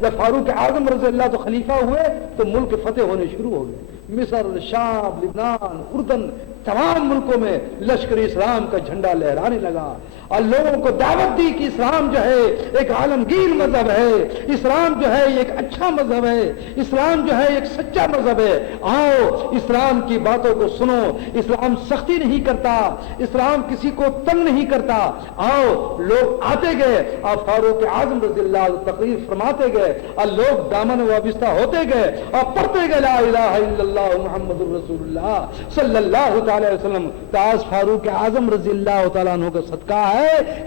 جب فاروق اعظم رضی اللہ تو خلیفہ ہوئے تو ملک فتح ہونے شروع ہو گئے. مصر، شام، لبنان، اردن، تمام ملکوں میں لشکر اسلام کا جھنڈا لہرانے لگا اور لوگوں کو دعوت دی کہ اسلام جو ہے ایک عالمگیر مذہب ہے، اسلام جو ہے ایک اچھا مذہب ہے، اسلام جو ہے ایک سچا مذہب ہے. آؤ اسلام کی باتوں کو سنو، اسلام سختی نہیں کرتا، اسلام کسی کو تنگ نہیں کرتا. آؤ. لوگ آتے گئے اور فاروق اعظم رضی اللہ عنہ تقریر فرماتے گئے اور لوگ دامن وابستہ ہوتے گئے اور پڑھتے گئے لا الہ الا اللہ محمد الرسول اللہ صلی اللہ تعالی وسلم. تاج فاروق اعظم رضی اللہ تعالیٰ عنہ کا صدقہ ہے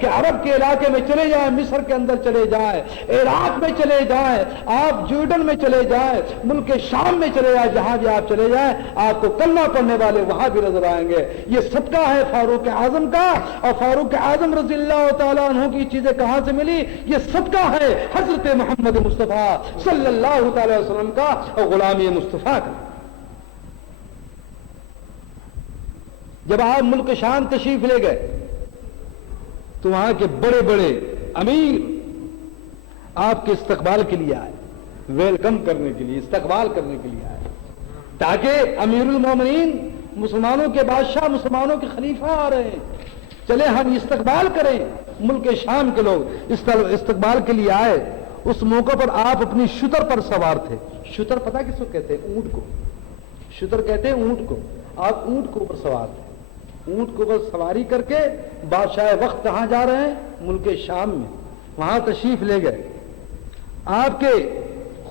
کہ عرب کے علاقے میں چلے جائیں، مصر کے اندر چلے جائیں، عراق میں چلے جائیں، آپ جورڈن میں چلے جائیں، ملک شام میں چلے جائیں، جہاں بھی آپ چلے جائیں آپ کو کلمہ پڑھنے والے وہاں بھی نظر آئیں گے. یہ صدقہ ہے فاروق اعظم کا. اور فاروق اعظم رضی اللہ تعالیٰ عنہ کی چیزیں کہاں سے ملی؟ یہ صدقہ ہے حضرت محمد مصطفیٰ صلی اللہ تعالی وسلم کا اور غلامی مصطفیٰ کا. جب آپ ملک شام تشریف لے گئے تو وہاں کے بڑے بڑے امیر آپ کے استقبال کے لیے آئے، ویلکم کرنے کے لیے، استقبال کرنے کے لیے آئے، تاکہ امیر المومنین مسلمانوں کے بادشاہ، مسلمانوں کے خلیفہ آ رہے ہیں، چلے ہم استقبال کریں. ملک شام کے لوگ استقبال کے لیے آئے. اس موقع پر آپ اپنی شتر پر سوار تھے. شتر پتہ کس کو کہتے ہیں؟ اونٹ کو. شتر کہتے ہیں اونٹ کو. آپ اونٹ کے اوپر سوار تھے. اونٹ کے اوپر سواری کر کے بادشاہ وقت کہاں جا رہے ہیں؟ ملک شام میں. وہاں تشریف لے گئے. آپ کے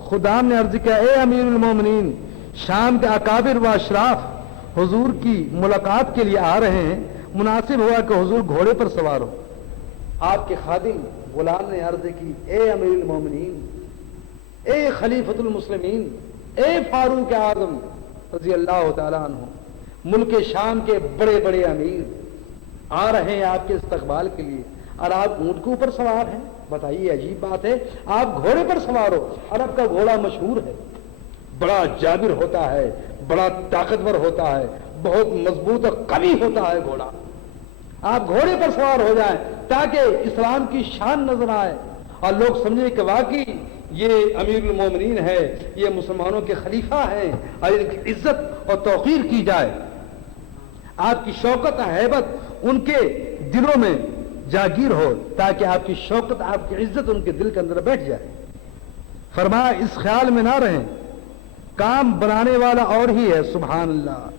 خدام نے عرض کیا اے امیر المومنین، شام کے اکابر و اشراف حضور کی ملاقات کے لیے آ رہے ہیں، مناسب ہوا کہ حضور گھوڑے پر سوار ہو. آپ کے خادم غلام نے عرض کی اے امیر المومنین، اے خلیفۃ المسلمین، اے فاروق اعظم رضی اللہ تعالیٰ عنہ، ملک شام کے بڑے بڑے امیر آ رہے ہیں آپ کے استقبال کے لیے اور آپ اونٹ کے اوپر سوار ہیں. بتائیے عجیب بات ہے. آپ گھوڑے پر سوار ہو. عرب کا گھوڑا مشہور ہے، بڑا جابر ہوتا ہے، بڑا طاقتور ہوتا ہے، بہت مضبوط اور قوی ہوتا ہے گھوڑا. آپ گھوڑے پر سوار ہو جائیں تاکہ اسلام کی شان نظر آئے اور لوگ سمجھیں کہ واقعی یہ امیر المومنین ہے، یہ مسلمانوں کے خلیفہ ہیں اور ان کی عزت اور توقیر کی جائے. آپ کی شوکت اور ہیبت ان کے دلوں میں جاگیر ہو تاکہ آپ کی شوکت، آپ کی عزت ان کے دل کے اندر بیٹھ جائے. فرمایا اس خیال میں نہ رہیں، کام بنانے والا اور ہی ہے. سبحان اللہ.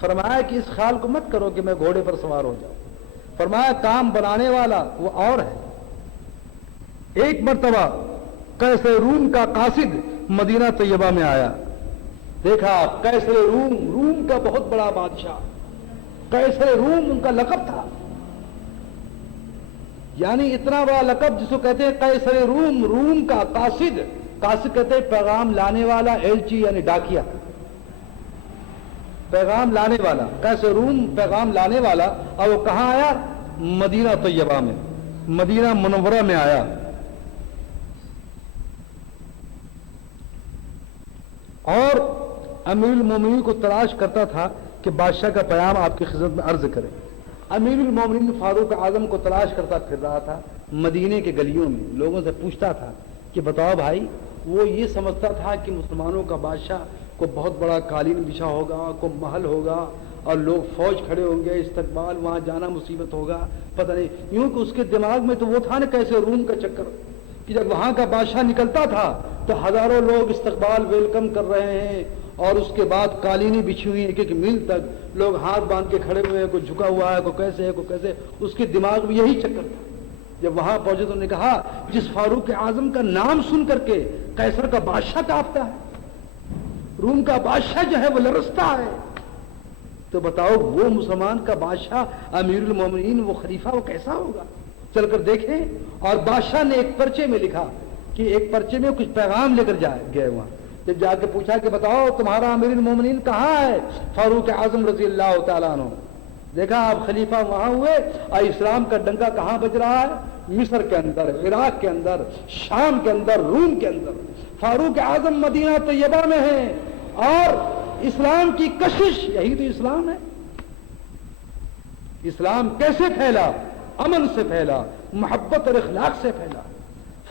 فرمایا کہ اس خیال کو مت کرو کہ میں گھوڑے پر سوار ہو جاؤں. فرمایا کام بنانے والا وہ اور ہے. ایک مرتبہ قیصر روم کا قاصد مدینہ طیبہ میں آیا. دیکھا قیصر روم کا بہت بڑا بادشاہ، قیصر روم ان کا لقب تھا. یعنی اتنا بڑا لقب جس کو کہتے ہیں قیصر روم کا قاصد. قاصد کہتے ہیں پیغام لانے والا، ایلچی یعنی ڈاکیا، پیغام لانے والا. قیصر روم پیغام لانے والا. اور وہ کہاں آیا؟ مدینہ طیبہ میں، مدینہ منورہ میں آیا. اور امیر المومنین کو تلاش کرتا تھا کہ بادشاہ کا پیام آپ کی خدمت میں عرض کرے. امیر المومنین فاروق اعظم کو تلاش کرتا پھر رہا تھا مدینے کے گلیوں میں. لوگوں سے پوچھتا تھا کہ بتاؤ بھائی، وہ یہ سمجھتا تھا کہ مسلمانوں کا بادشاہ کو بہت بڑا قالین بچھا ہوگا، کو محل ہوگا اور لوگ فوج کھڑے ہوں گے، استقبال، وہاں جانا مصیبت ہوگا. پتہ نہیں، یوں کہ اس کے دماغ میں تو وہ تھا نا کیسے روم کا چکر کہ جب وہاں کا بادشاہ نکلتا تھا تو ہزاروں لوگ استقبال ویلکم کر رہے ہیں اور اس کے بعد قالینی بچھی ہوئی ایک ایک میل تک، لوگ ہاتھ باندھ کے کھڑے ہوئے ہیں، کوئی جھکا ہوا ہے، کوئی کیسے ہے، کوئی کیسے. اس کے دماغ میں یہی چکر تھا. جب وہاں پہنچے تو انہوں نے کہا جس فاروق اعظم کا نام سن کر کے قیصر کا بادشاہ کانپتا ہے، روم کا بادشاہ جو ہے وہ لرزتا ہے، تو بتاؤ وہ مسلمان کا بادشاہ امیر المومنین، وہ خلیفہ، وہ کیسا ہوگا؟ چل کر دیکھیں. اور بادشاہ نے ایک پرچے میں لکھا کہ ایک پرچے میں کچھ پیغام لے کر گئے. وہاں جب جا کے پوچھا کہ بتاؤ تمہارا امیر المومنین کہاں ہے؟ فاروق اعظم رضی اللہ تعالیٰ عنہ. دیکھا آپ خلیفہ وہاں ہوئے اور اسلام کا ڈنکا کہاں بج رہا ہے؟ مصر کے اندر، عراق کے اندر، شام کے اندر، روم کے اندر. فاروق اعظم مدینہ طیبہ میں ہیں اور اسلام کی کشش، یہی تو اسلام ہے. اسلام کیسے پھیلا؟ امن سے پھیلا، محبت اور اخلاق سے پھیلا.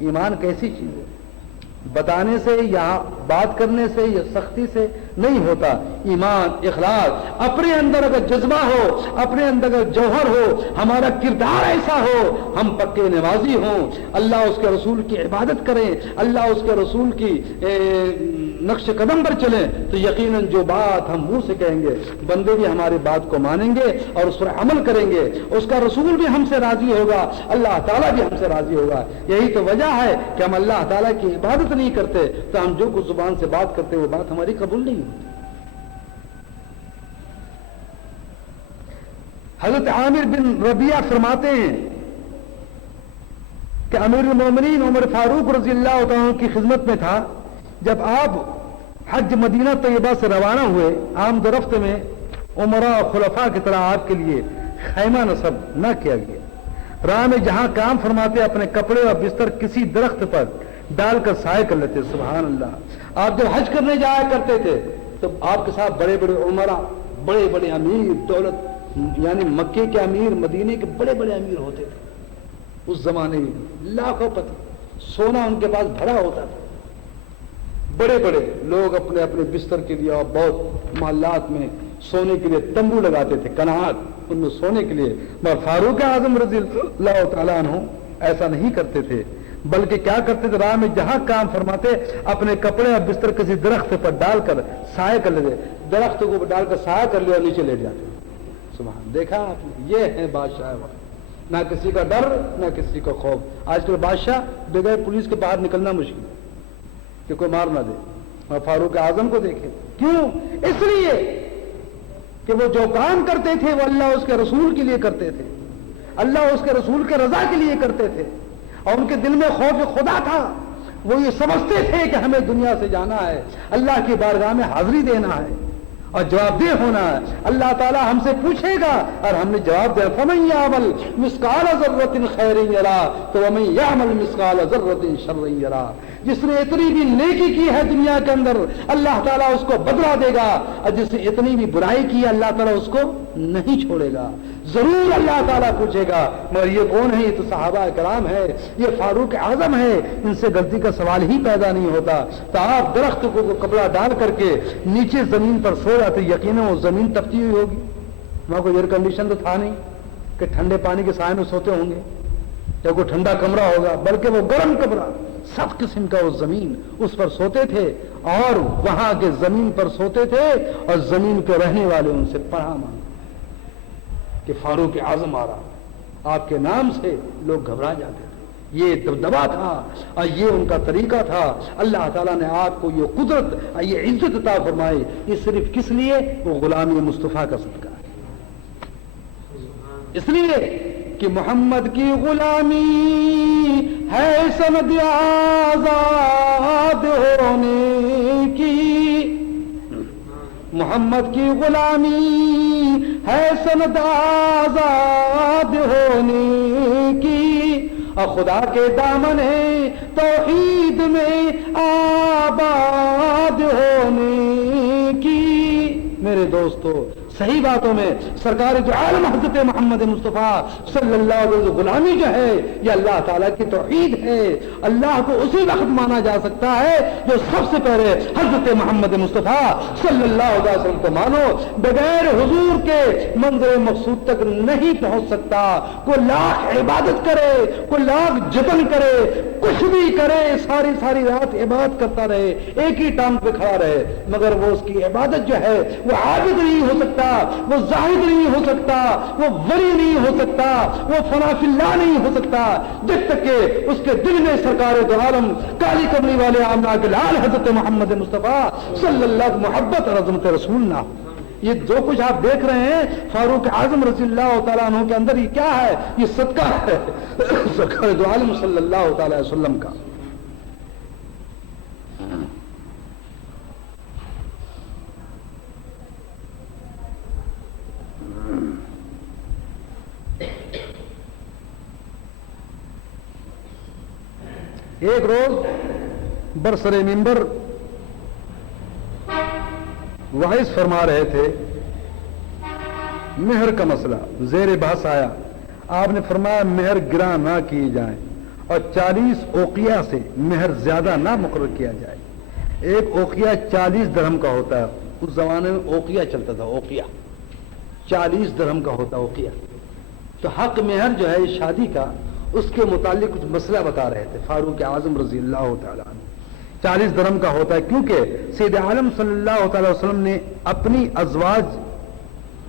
ایمان کیسی چیز ہے؟ بتانے سے یا بات کرنے سے یا سختی سے نہیں ہوتا. ایمان اخلاص اپنے اندر اگر جذبہ ہو, اپنے اندر اگر جوہر ہو, ہمارا کردار ایسا ہو, ہم پکے نمازی ہوں, اللہ اس کے رسول کی عبادت کریں, اللہ اس کے رسول کی نقش قدم پر چلیں, تو یقیناً جو بات ہم منہ سے کہیں گے بندے بھی ہماری بات کو مانیں گے اور اس پر عمل کریں گے. اس کا رسول بھی ہم سے راضی ہوگا, اللہ تعالیٰ بھی ہم سے راضی ہوگا. یہی تو وجہ ہے کہ ہم اللہ تعالیٰ کی عبادت نہیں کرتے تو ہم جو کچھ زبان سے بات کرتے وہ بات ہماری قبول نہیں ہوتی. حضرت عامر بن ربیعہ فرماتے ہیں کہ امیر المومنین عمر فاروق رضی اللہ تعالیٰ کی خدمت میں تھا. جب آپ حج مدینہ طیبہ سے روانہ ہوئے, آمد و رفت میں عمراء اور خلفاء کی طرح آپ کے لیے خیمہ نصب نہ کیا گیا. راہ میں جہاں کام فرماتے اپنے کپڑے اور بستر کسی درخت پر ڈال کر سائے کر لیتے. سبحان اللہ. آپ جب حج کرنے جایا کرتے تھے تو آپ کے ساتھ بڑے بڑے عمراء, بڑے بڑے امیر, دولت یعنی مکے کے امیر, مدینے کے بڑے بڑے امیر ہوتے تھے. اس زمانے میں لاکھوں پتی, سونا ان کے پاس بھرا ہوتا تھا. بڑے بڑے لوگ اپنے اپنے بستر کے لیے اور بہت محلات میں سونے کے لیے تمبو لگاتے تھے, کنات ان میں سونے کے لیے. مگر فاروق اعظم رضی اللہ تعالیٰ عنہ ایسا نہیں کرتے تھے, بلکہ کیا کرتے تھے, راہ میں جہاں کام فرماتے اپنے کپڑے اور بستر کسی درخت پر ڈال کر سایہ کر لیتے. درخت کو ڈال کر سایہ کر لیا اور نیچے لیٹ جاتے. سبحان. دیکھا آپ نے, یہ ہے بادشاہ وقت, نہ کسی کا ڈر نہ کسی کا خوف. آج کل بادشاہ بغیر پولیس کے باہر نکلنا مشکل ہے کہ کوئی مار نہ دے. اور فاروق اعظم کو دیکھیں, کیوں؟ اس لیے کہ وہ جو کام کرتے تھے وہ اللہ اس کے رسول کے لیے کرتے تھے, اللہ اس کے رسول کے رضا کے لیے کرتے تھے, اور ان کے دل میں خوف خدا تھا. وہ یہ سمجھتے تھے کہ ہمیں دنیا سے جانا ہے, اللہ کی بارگاہ میں حاضری دینا ہے اور جواب دہ ہونا ہے. اللہ تعالیٰ ہم سے پوچھے گا اور ہم نے جواب دیا, فمن یعمل مثقال ذرۃ خیر یرا ومن یعمل مثقال ذرۃ شر یرا. جس نے اتنی بھی نیکی کی ہے دنیا کے اندر اللہ تعالیٰ اس کو بدلہ دے گا, اور جس نے اتنی بھی برائی کی ہے اللہ تعالیٰ اس کو نہیں چھوڑے گا. ضرور اللہ تعالیٰ پوچھے گا. مگر یہ کون ہے؟ یہ تو صحابہ کرام ہے, یہ فاروق اعظم ہے, ان سے غلطی کا سوال ہی پیدا نہیں ہوتا. تو آپ درخت کو کپڑا ڈال کر کے نیچے زمین پر سو جاتے, یقیناً وہ زمین تپتی ہوئی ہوگی. وہاں کوئی ایئر کنڈیشن تو تھا نہیں کہ ٹھنڈے پانی کے سائے میں سوتے ہوں گے یا کوئی ٹھنڈا کمرہ ہوگا, بلکہ وہ گرم کمرہ, سخت قسم کا وہ زمین, اس پر سوتے تھے اور وہاں کے زمین پر سوتے تھے, اور زمین کے رہنے والے ان سے پناہ مانگتے کہ فاروق اعظم آ رہا. آپ کے نام سے لوگ گھبرا جاتے تھے. یہ دبدبا تھا اور یہ ان کا طریقہ تھا. اللہ تعالیٰ نے آپ کو یہ قدرت, یہ عزت عطا فرمائی, یہ صرف کس لیے؟ وہ غلامی مصطفیٰ کا صدقہ ہے. اس لیے کہ محمد کی غلامی ہے سند آزاد ہونے کی, محمد کی غلامی ہے سند آزاد ہونے کی, اور خدا کے دامن توحید میں آباد ہونے کی. میرے دوستو, صحیح باتوں میں سرکار جو عالم حضرت محمد مصطفیٰ صلی اللہ علیہ وسلم غلامی جو ہے یہ اللہ تعالیٰ کی توحید ہے. اللہ کو اسی وقت مانا جا سکتا ہے جو سب سے پہلے حضرت محمد مصطفیٰ صلی اللہ علیہ وسلم کو مانو. بغیر حضور کے منظر مقصود تک نہیں پہنچ سکتا. کوئی لاکھ عبادت کرے, کوئی لاکھ جتن کرے, کچھ بھی کرے, ساری رات عبادت کرتا رہے, ایک ہی ٹانگ پہ کھڑا رہے, مگر وہ اس کی عبادت جو ہے وہ عابد نہیں ہو سکتا, وہ زاہد نہیں ہو سکتا, وہ ولی نہیں ہو سکتا, وہ فنا فی اللہ نہیں ہو سکتا جب تک کہ اس کے دل میں سرکار دو عالم کالی کملی والے آمنہ کے لال حضرت محمد مصطفیٰ صلی اللہ علیہ وسلم محبت اور عظمت رسول نہ. یہ جو کچھ آپ دیکھ رہے ہیں فاروق اعظم رضی اللہ تعالیٰ عنہ کے اندر یہ کیا ہے؟ یہ صدقہ ہے سرکار دو عالم صلی اللہ تعالی وسلم کا. ایک روز برسر منبر واعظ فرما رہے تھے, مہر کا مسئلہ زیر بحث آیا. آپ نے فرمایا مہر گراں نہ کی جائیں اور 40 اوقیہ سے مہر زیادہ نہ مقرر کیا جائے. ایک اوقیہ 40 درہم کا ہوتا ہے. اس زمانے میں اوقیہ چلتا تھا. اوقیہ 40 درہم کا ہوتا اوقیہ. تو حق مہر جو ہے شادی کا, اس کے متعلق کچھ مسئلہ بتا رہے تھے فاروق اعظم رضی اللہ تعالیٰ عنہ. 40 درہم کا ہوتا ہے کیونکہ سید عالم صلی اللہ تعالی وسلم نے اپنی ازواج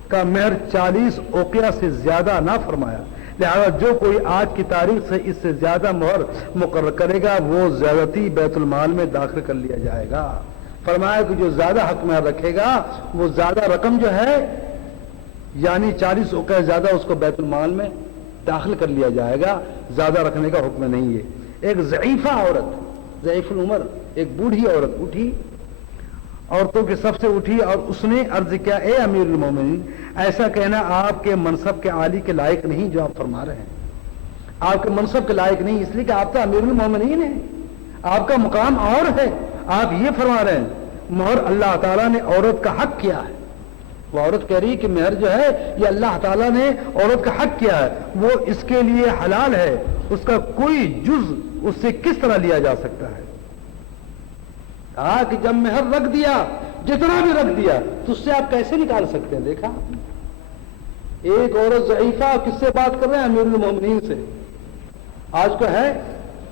کا مہر 40 اوقیہ سے زیادہ نہ فرمایا. لہذا جو کوئی آج کی تاریخ سے اس سے زیادہ مہر مقرر کرے گا وہ زیادتی بیت المال میں داخل کر لیا جائے گا. فرمایا کہ جو زیادہ حق مہر رکھے گا وہ زیادہ رقم جو ہے یعنی 40 اوقیہ زیادہ اس کو بیت المال میں داخل کر لیا جائے گا. زیادہ رکھنے کا حکم نہیں ہے. ایک ضعیفہ عورت, ضعیف العمر, ایک بوڑھی عورت اٹھی, عورتوں کے سب سے اٹھی اور اس نے عرض کیا, اے امیر المومنین, ایسا کہنا آپ کے منصب کے عالی کے لائق نہیں جو آپ فرما رہے ہیں. آپ کے منصب کے لائق نہیں اس لیے کہ آپ تو امیر المومنین ہیں, آپ کا مقام اور ہے. آپ یہ فرما رہے ہیں مہر اللہ تعالیٰ نے عورت کا حق کیا ہے. وہ عورت کہہ رہی کہ مہر جو ہے یہ اللہ تعالیٰ نے عورت کا حق کیا ہے, وہ اس کے لیے حلال ہے, اس کا کوئی جز اس سے کس طرح لیا جا سکتا ہے. کہا کہ جب مہر رکھ دیا, جتنا بھی رکھ دیا, تو اس سے آپ کیسے نکال سکتے ہیں. دیکھا ایک عورت ضعیفہ کس سے بات کر رہے ہیں, امیر المومنین سے. آج کو ہے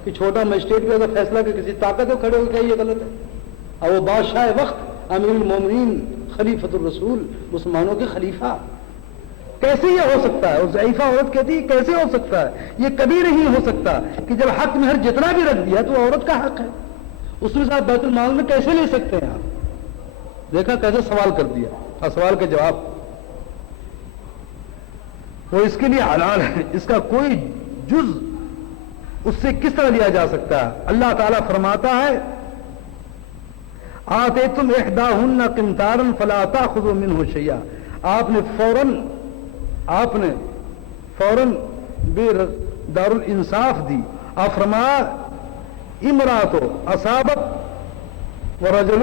کہ چھوٹا مجسٹریٹ کا فیصلہ کہ کسی طاقت کو کھڑے ہو کے یہ غلط ہے, اور وہ بادشاہ وقت امیر المومنین خلیفۃ الرسول مسلمانوں کے خلیفہ, کیسے یہ ہو سکتا ہے. وہ ضعیفہ عورت کہتی ہے کیسے ہو سکتا ہے, یہ کبھی نہیں ہو سکتا کہ جب حق مہر جتنا بھی رکھ دیا تو عورت کا حق ہے, اس میں سے آپ بیت المال میں کیسے لے سکتے ہیں آپ. دیکھا کیسے سوال کر دیا, اور سوال کا جواب وہ اس کے لیے حلال ہے, اس کا کوئی جز اس سے کس طرح لیا جا سکتا ہے. اللہ تعالیٰ فرماتا ہے آتیتم احداہن قنطارا فلا تاخذوا منہ شیئا. آپ نے فوراً بے دار الانصاف دی. آپ فرمایا امرات اصابت ورجل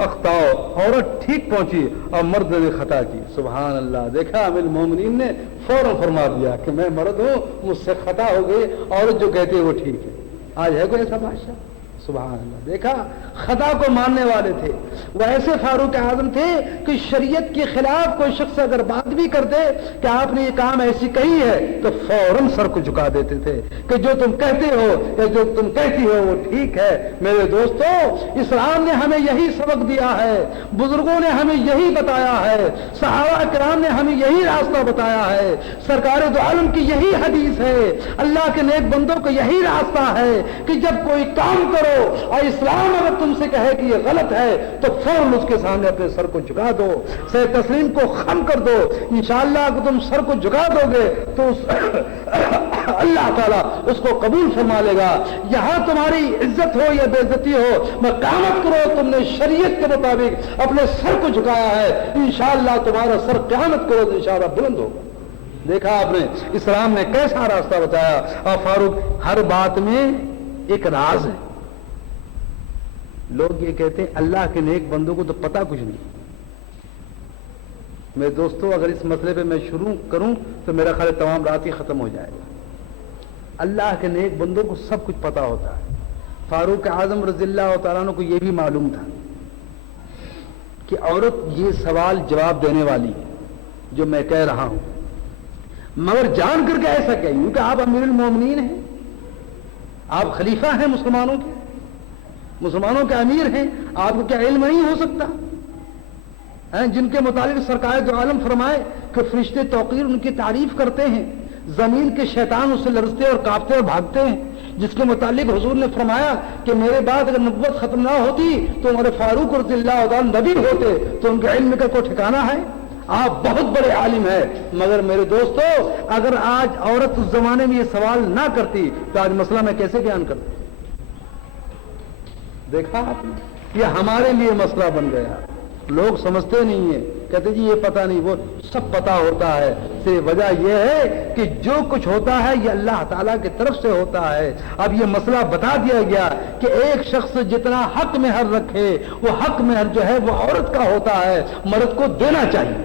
اخطاء, عورت ٹھیک پہنچی اور مرد نے خطا کی. سبحان اللہ. دیکھا امیر المومنین نے فوراً فرما دیا کہ میں مرد ہوں, مجھ سے خطا ہو گئی, عورت جو کہتی ہے وہ ٹھیک ہے. آج ہے کوئی ایسا بادشاہ؟ سبحان اللہ. دیکھا خطا کو ماننے والے تھے وہ ایسے فاروق اعظم تھے کہ شریعت کے خلاف کوئی شخص اگر بات بھی کر دے کہ آپ نے یہ کام ایسی کہی ہے تو فوراً سر کو جھکا دیتے تھے کہ جو تم کہتے ہو یا جو تم کہتی ہو وہ ٹھیک ہے. میرے دوستو, اسلام نے ہمیں یہی سبق دیا ہے, بزرگوں نے ہمیں یہی بتایا ہے, صحابہ کرام نے ہمیں یہی راستہ بتایا ہے, سرکار دو عالم کی یہی حدیث ہے, اللہ کے نیک بندوں کا یہی راستہ ہے کہ جب کوئی کام کرو اور اسلام اگر تم سے کہے کہ یہ غلط ہے تو فوراً اس کے سامنے اپنے سر کو جھکا دو, سر تسلیم کو خم کر دو. انشاءاللہ اگر تم سر کو جھکا دو گے تو اللہ تعالیٰ اس کو قبول فرما لے گا. یہاں تمہاری عزت ہو یا بے عزتی ہو, میں قیامت کرو تم نے شریعت کے مطابق اپنے سر کو جھکایا ہے, انشاءاللہ تمہارا سر قیامت کرو انشاءاللہ بلند ہوگا. دیکھا آپ نے اسلام نے کیسا راستہ بتایا. اور فاروق ہر بات میں ایک راز ہے. لوگ یہ کہتے ہیں اللہ کے نیک بندوں کو تو پتہ کچھ نہیں. میرے دوستو, اگر اس مسئلے پہ میں شروع کروں تو میرا خیال تمام رات ہی ختم ہو جائے گا. اللہ کے نیک بندوں کو سب کچھ پتہ ہوتا ہے. فاروق اعظم رضی اللہ تعالیٰ عنہ کو یہ بھی معلوم تھا کہ عورت یہ سوال جواب دینے والی ہے جو میں کہہ رہا ہوں, مگر جان کر کے ایسا کہیے کہ آپ امیر المومنین ہیں, آپ خلیفہ ہیں مسلمانوں کے, مسلمانوں کے امیر ہیں, آپ کو کیا علم نہیں ہو سکتا؟ جن کے متعلق سرکار دو عالم فرمائے کہ فرشتے توقیر ان کی تعریف کرتے ہیں, زمین کے شیطان اس سے لرزتے اور کانپتے اور بھاگتے ہیں, جس کے متعلق حضور نے فرمایا کہ میرے بعد اگر نبوت ختم نہ ہوتی تو ہمارے فاروق رضی اللہ عنہ نبی ہوتے, تو ان کے علم کا کوئی ٹھکانہ ہے؟ آپ بہت بڑے عالم ہیں. مگر میرے دوستو, اگر آج عورت اس زمانے میں یہ سوال نہ کرتی تو آج مسئلہ میں کیسے بیان کرتا. دیکھا آپ نے, یہ ہمارے لیے مسئلہ بن گیا. لوگ سمجھتے نہیں ہیں, کہتے جی یہ پتہ نہیں, وہ سب پتہ ہوتا ہے. صرف وجہ یہ ہے کہ جو کچھ ہوتا ہے یہ اللہ تعالیٰ کی طرف سے ہوتا ہے. اب یہ مسئلہ بتا دیا گیا کہ ایک شخص جتنا حق مہر رکھے وہ حق مہر جو ہے وہ عورت کا ہوتا ہے, مرد کو دینا چاہیے.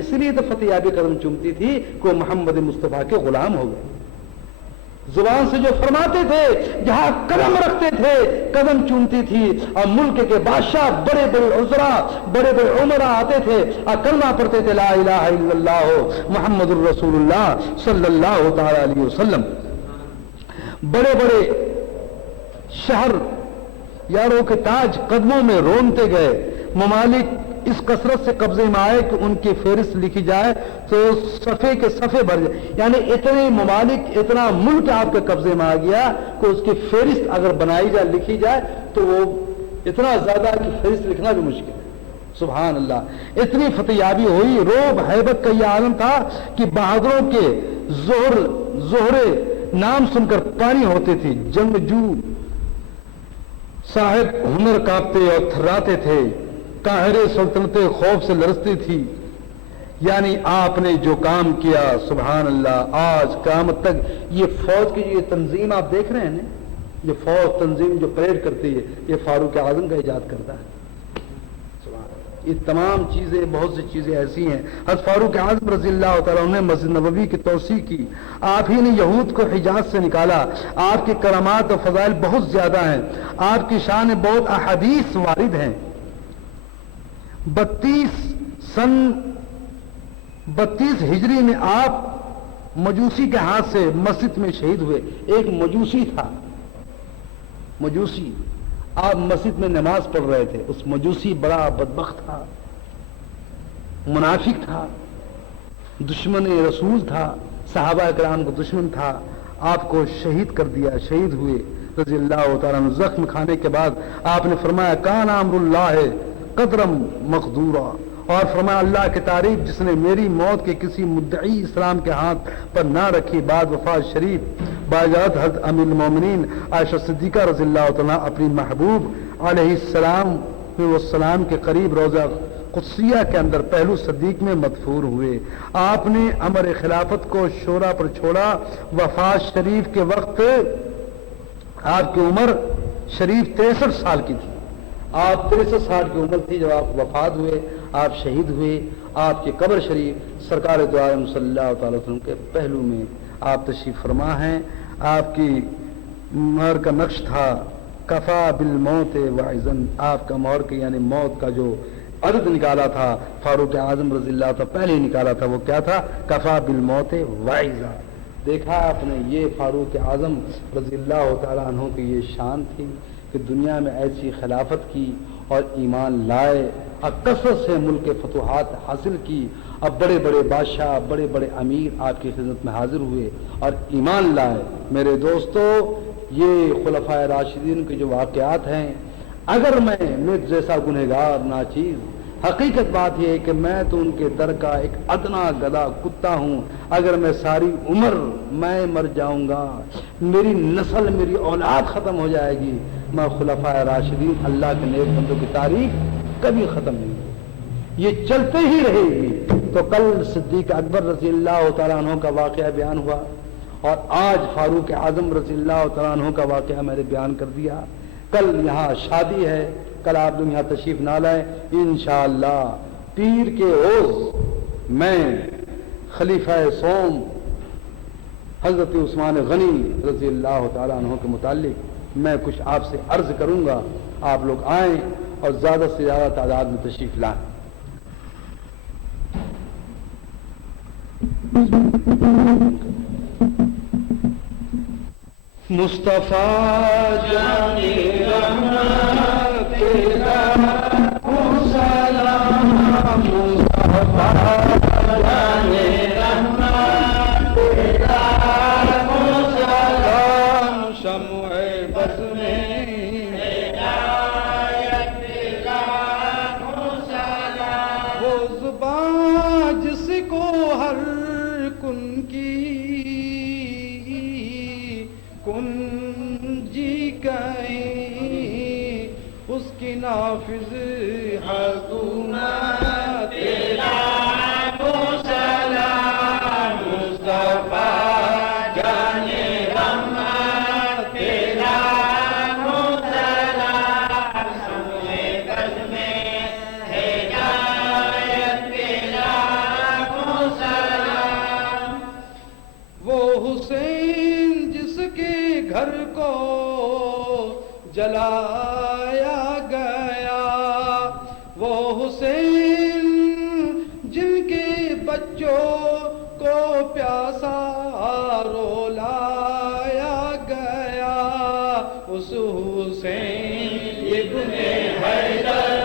اس لیے تو فتح یابی قدم چومتی تھی کہ وہ محمد مصطفیٰ کے غلام ہو گئے. زبان سے جو فرماتے تھے, جہاں قدم رکھتے تھے قدم چومتی تھی. اور ملک کے بادشاہ بڑے بڑے عزرا بڑے بڑے عمرا آتے تھے اور کلمہ پڑھتے تھے لا الہ الا اللہ محمد الرسول اللہ صلی اللہ تعالی علیہ وسلم. بڑے بڑے شہر یاروں کے تاج قدموں میں رونتے گئے. ممالک اس کثرت سے قبضے میں آئے کہ ان کی فہرست لکھی جائے تو صفحے کے صفحے بھر جائے. یعنی اتنے ممالک اتنا ملک آپ کے قبضے میں آ گیا کہ اس کی فہرست اگر بنائی جائے لکھی جائے تو وہ اتنا زیادہ کہ فہرست لکھنا بھی مشکل ہے. سبحان اللہ. اتنی فتح یابی ہوئی. روب ہیبت کا یہ عالم تھا کہ بہادروں کے زہرے نام سن کر پانی ہوتے تھے. جنگجو صاحب ہنر کانپتے اور تھراتے تھے. قاہر سلطنتیں خوف سے لرزتی تھی. یعنی آپ نے جو کام کیا سبحان اللہ, آج قیامت تک یہ فوج کی یہ تنظیم آپ دیکھ رہے ہیں نا, یہ فوج تنظیم جو پریڈ کرتی ہے یہ فاروق اعظم کا ایجاد کرتا ہے. یہ تمام چیزیں بہت سی چیزیں ایسی ہیں. حضرت فاروق اعظم رضی اللہ تعالیٰ عنہ نے مسجد نبوی کی توسیع کی. آپ ہی نے یہود کو حجاز سے نکالا. آپ کی کرامات و فضائل بہت زیادہ ہیں. آپ کی شان بہت احادیث وارد ہیں. 32 ہجری میں آپ مجوسی کے ہاتھ سے مسجد میں شہید ہوئے. ایک مجوسی تھا, مجوسی, آپ مسجد میں نماز پڑھ رہے تھے. اس مجوسی بڑا بدبخت تھا, منافق تھا, دشمن رسول تھا, صحابہ کرام کو دشمن تھا. آپ کو شہید کر دیا, شہید ہوئے رضی اللہ تعالیٰ عنہ. زخم کھانے کے بعد آپ نے فرمایا کان امر اللہ قدرم مقدورا, اور فرمایا اللہ کی تعریف جس نے میری موت کے کسی مدعی اسلام کے ہاتھ پر نہ رکھی. بعد وفات شریف باجات حضرت امیر المومنین عائشہ صدیقہ رضی اللہ تعالیٰ اپنی محبوب علیہ السلام کے قریب روضہ قدسیہ کے اندر پہلو صدیق میں مدفون ہوئے. آپ نے امر خلافت کو شورا پر چھوڑا. وفات شریف کے وقت آپ کی عمر شریف 63 سال کی تھی. آپ 63 سال کی عمر تھی جب آپ وفات ہوئے, آپ شہید ہوئے. آپ کی قبر شریف سرکار دو عالم صلی اللہ تعالی وسلم کے پہلو میں آپ تشریف فرما ہیں. آپ کی مہر کا نقش تھا کفا بالموت واعظن. آپ کا مہر کے یعنی موت کا جو عدد نکالا تھا فاروق اعظم رضی اللہ تعالی پہلے ہی نکالا تھا, وہ کیا تھا؟ کفا بالموت واعظا. دیکھا آپ نے, یہ فاروق اعظم رضی اللہ تعالیٰ عنہ کی یہ شان تھی کہ دنیا میں ایسی خلافت کی اور ایمان لائے اور کثرت سے ملک کے فتوحات حاصل کی. اب بڑے بڑے بادشاہ بڑے بڑے امیر آپ کی خدمت میں حاضر ہوئے اور ایمان لائے. میرے دوستو, یہ خلفائے راشدین کے جو واقعات ہیں, اگر میں جیسا گنہگار ناچیز, حقیقت بات یہ ہے کہ میں تو ان کے در کا ایک ادنا گدا کتا ہوں. اگر میں ساری عمر میں مر جاؤں گا, میری نسل میری اولاد ختم ہو جائے گی, میں خلفائے راشدین اللہ کے نیک بندوں کی تاریخ کبھی ختم نہیں ہوگی, یہ چلتے ہی رہے گی. تو کل صدیق اکبر رضی اللہ تعالیٰ عنہ کا واقعہ بیان ہوا اور آج فاروق اعظم رضی اللہ تعالیٰ عنہ کا واقعہ میں نے بیان کر دیا. کل یہاں شادی ہے, کل آپ لوگ یہاں تشریف نہ لائیں. انشاءاللہ پیر کے روز میں خلیفہ سوم حضرت عثمان غنی رضی اللہ تعالیٰ عنہ کے متعلق میں کچھ آپ سے عرض کروں گا. آپ لوگ آئیں اور زیادہ سے زیادہ تعداد میں تشریف لائیں. مصطفیٰ جانے رحمت تیرا سلام, مصطفیٰ جانے رحمت تیرا سلام, شمع بز میں ہدایت تیرا سلام. وہ زبان جس کو ہر کن کی کنجی کہیں, اس کی نافذ حکومت تیرا سلام, مصطفیٰ جانے رحمت تیرا سلام, شمع بز میں ہدایت تیرا وہ حسین جن کے بچوں کو پیاسا رولایا گیا، اس حسین ابن حیدر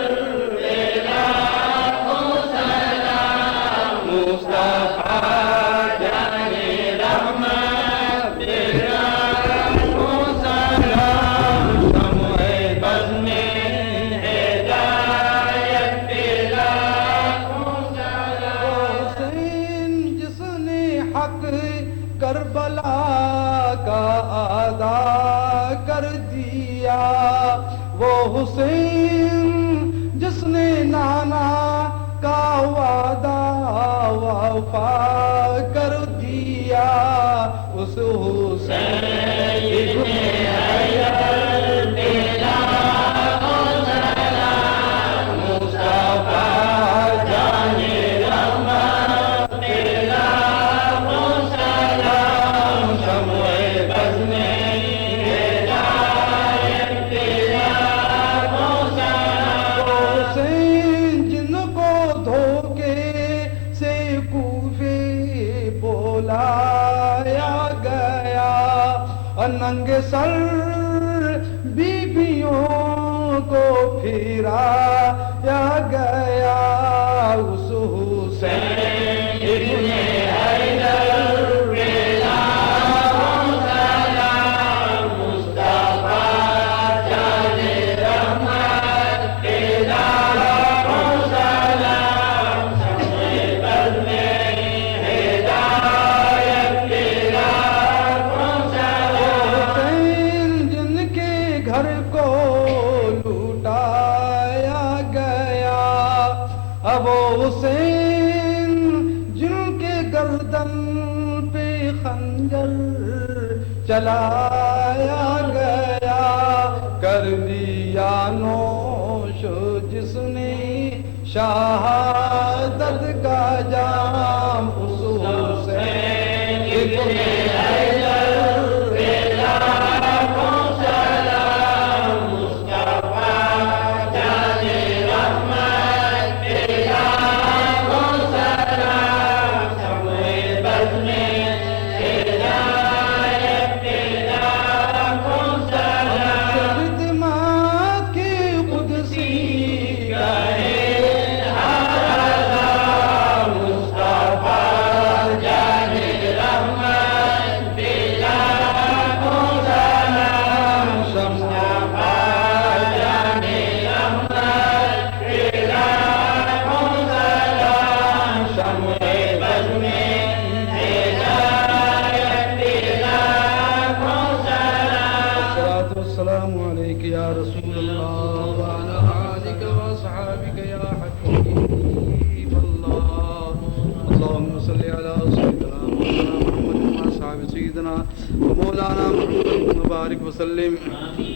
کربلا کا ادا کر دیا، وہ حسین جس نے نانا کا وعدہ وفا کر دیا، اس حسین ابن حیدر تیرا سلام، مصطفیٰ جان رحمت تیرا ننگے سر بیویوں کو پھرایا گیا، اس حسین ابن حیدر سلام مصطفیٰ جان رحمت تیرا سلام، شمع بز میں ہدایت تیرا گھر کو لوٹایا گیا، اب وہ حسین جن کے گردن پہ خنجر چلایا گیا، کر دیا نوش جس نے شہادت کا جام، اس حسین ابن حیدر مولانا مبارک وسلم.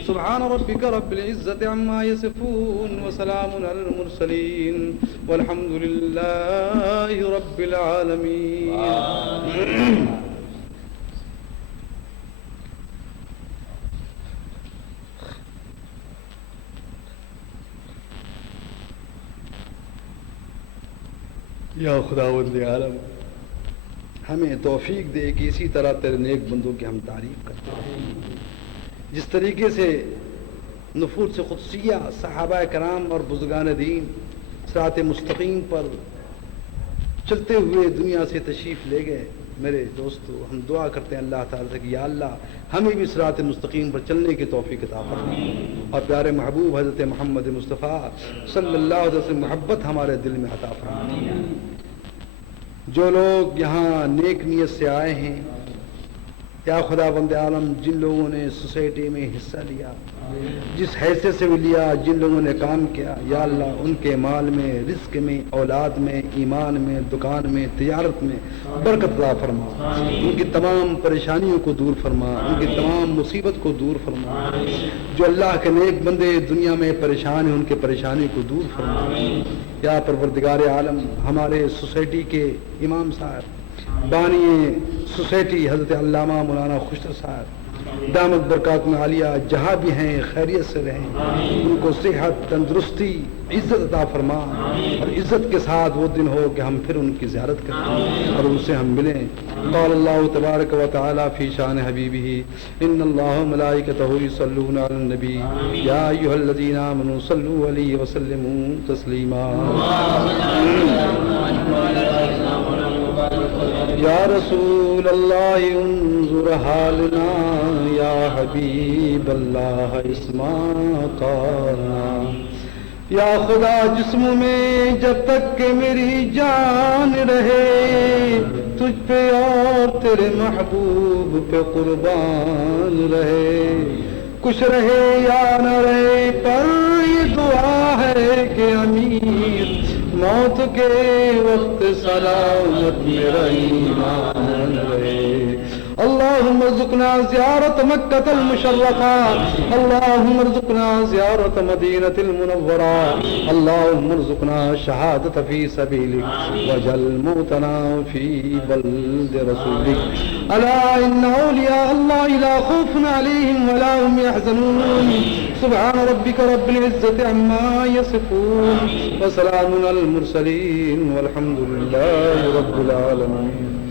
سبحان ربك رب العزة عما يصفون وسلام على المرسلين والحمد لله رب العالمين. یا خداوند عالم ہمیں توفیق دے کہ اسی طرح تیرے نیک بندوں کی ہم تعریف کرتے ہیں. جس طریقے سے نفوس قدسیہ صحابہ کرام اور بزرگان دین صراط مستقیم پر چلتے ہوئے دنیا سے تشریف لے گئے. میرے دوستو ہم دعا کرتے ہیں اللہ تعالیٰ سے کہ یا اللہ ہمیں بھی صراط مستقیم پر چلنے کی توفیق عطا فرما اور پیارے محبوب حضرت محمد مصطفیٰ صلی اللہ علیہ وسلم محبت ہمارے دل میں عطا فرما. جو لوگ یہاں نیک نیت سے آئے ہیں یا خدا بند عالم جن لوگوں نے سوسائٹی میں حصہ لیا جس حیثیت سے بھی لیا جن لوگوں نے کام کیا یا اللہ ان کے مال میں رزق میں اولاد میں ایمان میں دکان میں تجارت میں برکت عطا فرما. ان کی تمام پریشانیوں کو دور فرما ان کی تمام مصیبت کو دور فرما. جو اللہ کے نیک بندے دنیا میں پریشان ہیں ان کے پریشانی کو دور فرما. یا پروردگار عالم ہمارے سوسائٹی کے امام صاحب بانی سوسائٹی حضرت علامہ مولانا خوشتر صاحب دامت برکات میں عالیہ جہاں بھی ہیں خیریت سے رہیں، ان کو صحت، تندرستی، عزت عطا فرما، اور عزت کے ساتھ وہ دن ہو کہ ہم پھر ان کی زیارت کریں اور ان سے ہم ملیں۔ قال اللہ تبارک و تعالی فی شان حبیبہ ان اللہ ملائکتہ یصلون علی النبی یا ایھا الذین آمنوا صلوا علیہ وسلموا تسلیما۔ یا رسول اللہ انظر حالنا، یا حبیب اللہ اسمع قولنا۔ یا خدا جسم میں جب تک کہ میری جان رہے، تجھ پہ اور تیرے محبوب پہ قربان رہے، کچھ رہے یا نہ رہے، پر یہ دعا ہے کہ امیر موت کے وقت سلامت میرا ایمان رہے۔ اللہم ارزقنا زیارت مکہ المشرفہ، اللہم ارزقنا زیارت مدینہ المنورہ، اللہم ارزقنا شہادت فی سبیلک وجل موتنا فی بلد رسولک۔ الا ان اولیاء اللہ لا خوف علیہم ولا هم يحزنون، سبحان ربک رب العزت عما یصفون وسلام علی المرسلین والحمد للہ رب العالمین۔